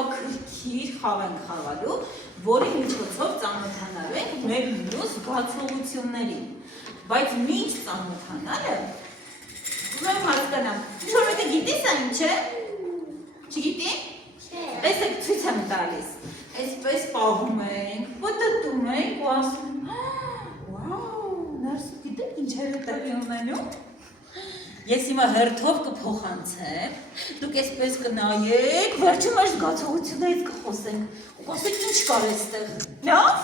հետաքրքիր խաղ ենք խաղալու, որի միջոցով ծանոթանալու ենք մեր մյուս զգացողություններին։ Բայց մինչ ծանոթանալը, ուզում եմ հասկանամ, ինչ-որ գիտես այն, չէ՞։ Չգիտի՞։ Տեսեք, ցույց եմ տալիս։ Այսպես պահում ենք, պտտում ենք ու ասում վաու, ներսում գիտեք ինչեր է տեղի ունենում։ Ես հիմա հերթով կփոխանցեմ, դուք այսպես կնայեք, վերջում այս զգացողություններից կխոսենք ու կասեք ինչ կար այստեղ, լավ։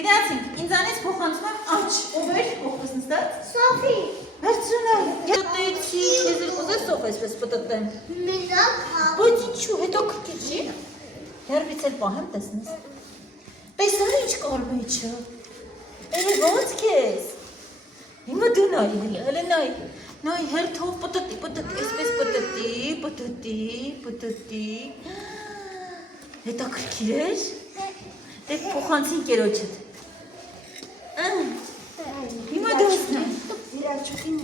Գնացինք, ինձանից փոխանցում եմ աչ, ով էր կողքս նստած։ Սոֆի։ Վերցրու Պտտեցի, ես էլ կուզես ով այսպես պտտեմ։ Մենակ Բայց ինչու, հետո քրքիր չի։ Հերվից էլ պահեմ տեսնես։ Տեսա ինչ կար մեջը։ Ոնց քեզ։ Հիմա դու նայ, հələ նայ։ Նայ հերթով պտտի, այսպես պտտի։ Հետաքրքիր էր։ Դե փոխանցի ընկերոջդ։ Հիմա դասնա։ Դիր աչուկին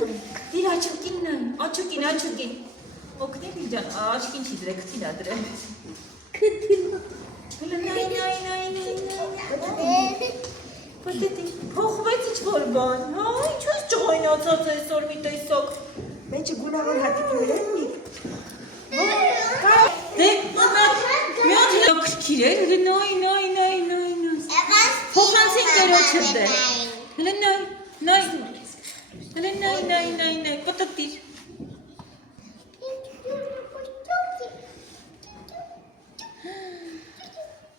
նայ, աչուկին։ Օգնի ջան, աչքին չի դրե, քթին ա դրե։ Հələ նայ։ Պտտի, փոխվեց ինչ-որ բան, հա, ինչու ես ճղայնացած այսօր մի տեսակ։ Մեջը գունավոր հատիկներ են մի։ Դե, մի հատ հետաքրքիր էր, հələ նայ։ Փոխանցի ընկերոջդ դե։ Հələ նայ, պտտիր։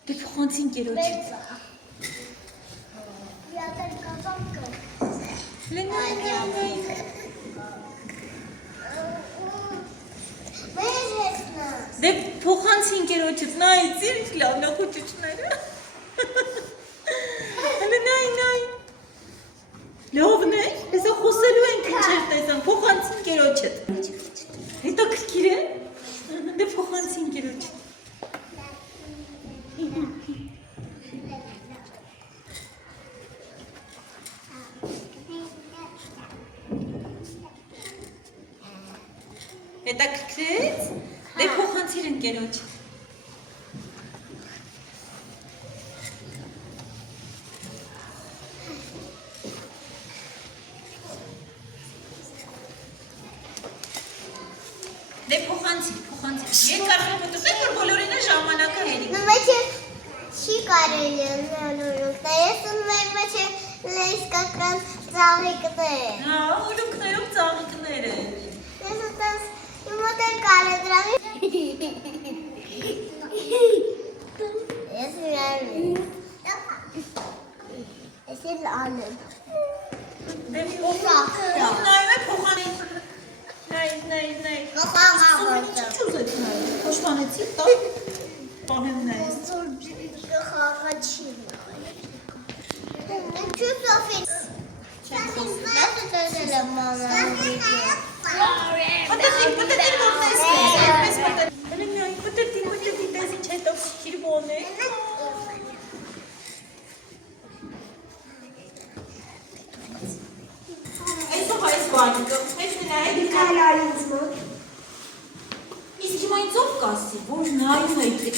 Դե փոխանցի ընկերոջդ։ Դե փոխանցի ընկերոջդ, նայեցիր ինչ լավ նախոճությունները։ Հələ նայ։ Լավն է, հեսա խոսելու ենք ինչեր տեսան, փոխանցի ընկերոջդ։ Հետաքրքիր է։ Դե փոխանցի ընկերոջդ։ Հետաքրքրեց։ Դե փոխանցիր ընկերոջ։ Դե փոխանցիր։ Երկար պտտեք, որ բոլորինը ժամանակը հերի։ Մեջը չի կարելի ունենալուկներ, ես ունեմ մեջը լեյսկական ծաղիկներ։ Հա, ուլուկներով ծաղիկներ են։ Ես ուտես իմոտել կարեդրամի։ Ես միարմի։ Ես էլ անեմ։ Դե ով նայում է փոխանից։ Նայ։ Խաղաղ Ինչ ուզեց նայ։ Փոշմանեցի, տա։ Պահեմ նայես։ խաղաղաչի։ Ինչու Սոֆի։ Ես դերել եմ մաման վիդեո։ Պտտի ողնես ես, հələ նայ, պտտի, տես ինչ հետաքրքիր բան է։ Այսօր այս բանիկը, մեջ նայեք։ Կարար ինձ մոտ։ Իսկ հիմա ինձ ով կասի, որ նայում եք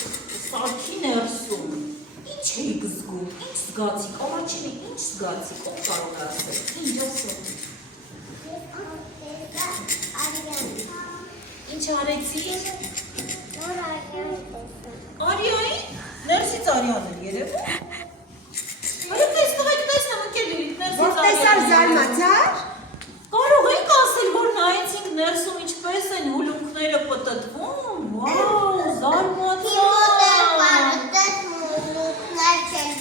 սարքի ներսում, ինչ էիք զգում, ինչ զգացիք, առաջինը ինչ զգացիք, ով կարող է ասել, ինչ ասել։ Ինչ արեցի։ Արիայի, ներսից Արիան էր երևում։ Արիք տեսնեմ ընկերներիք, ներսից Որ տեսար զարմացար։ Կարող եք ասել, որ նայեցինք ներսում ինչպես են հուլունքները պտտվում, վաու, զարմացա։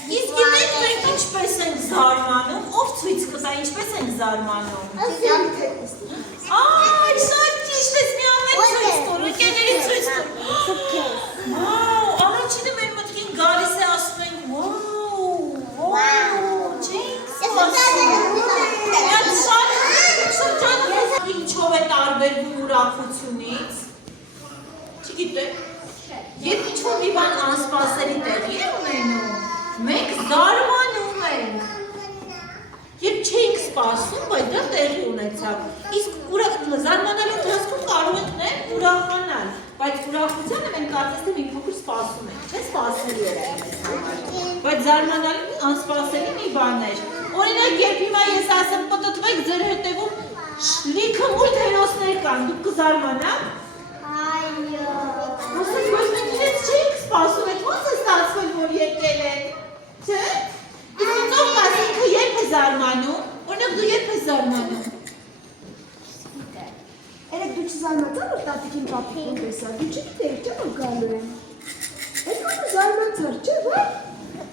Իսկ գիտեք մենք ինչպես ենք զարմանում, ով ցույց կտա ինչպես ենք զարմանում։ Այ, շատ ճիշտ ես, մի ամեն ցույց տուր, ընկերների ցույց տուր։ Վաու, առաջինը մեր մտքին գալիս է ասում ենք, վաու, չենք սպասում։ Ինչով է տարբերվում ուրախությունից, չգիտեք, երբ ինչ-որ մի բան անսպասելի տեղի է ունենում, մենք զարմանում ենք, երբ չէինք սպասում, բայց դա տեղի ունեցավ, իսկ զարմանալու ընթացքում կարող ենք ուրախանալ, Բայց ուրախությանը մենք կարծես թե մի փոքր սպասում ենք, չէ՞, սպասելի էր այս համար։ Բայց զարմանալի անսպասելի մի բան էր։ Օրինակ, երբ հիմա ես ասեմ պտտվեք, ձեր հետևում լիքը մույթ հերոսներ կան, դուք կզարմանաք։ Այո։ Ոսիկ ոչ մենք իրենց չէինք սպասում, այդ ո՞նց է ստացվել, որ եկել են, չէ՞։ Իսկ ով կաս ինքը երբ է զարմանում, օրինակ դու երբ ես զարմանում։ Երեք դու չզարմացար, որ տատիկին պապիկին տեսա, դու չգիտեիր, չէ՞ որ գալու են։ Այդքան զարմացար, չէ՞ որ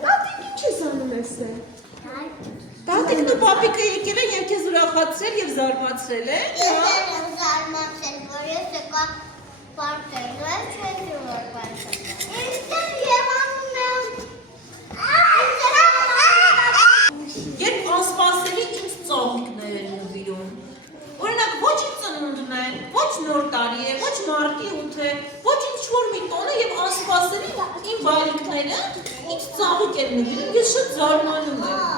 տատիկ ինչ ես անում էստեղ։ Տատիկն ու պապիկը եկել են և քեզ ուրախացրել և զարմացրել են։ Ես եմ զարմացել, որ ես եկա պարտելու եմ, չէի որ պարտելու։ Ինձ եղանում եմ։ Երբ անսպասելի ինչ ծաղիկներ են նվիրում։ Օրինակ ոչ իմ ծնունդն է, ոչ նոր տարի է, ոչ մարտի 8 է, ոչ ինչ-որ մի տոն է և անսպասելի իմ բալիկները ինչ ծաղիկ են նվիրում, ես շատ զարմանում եմ։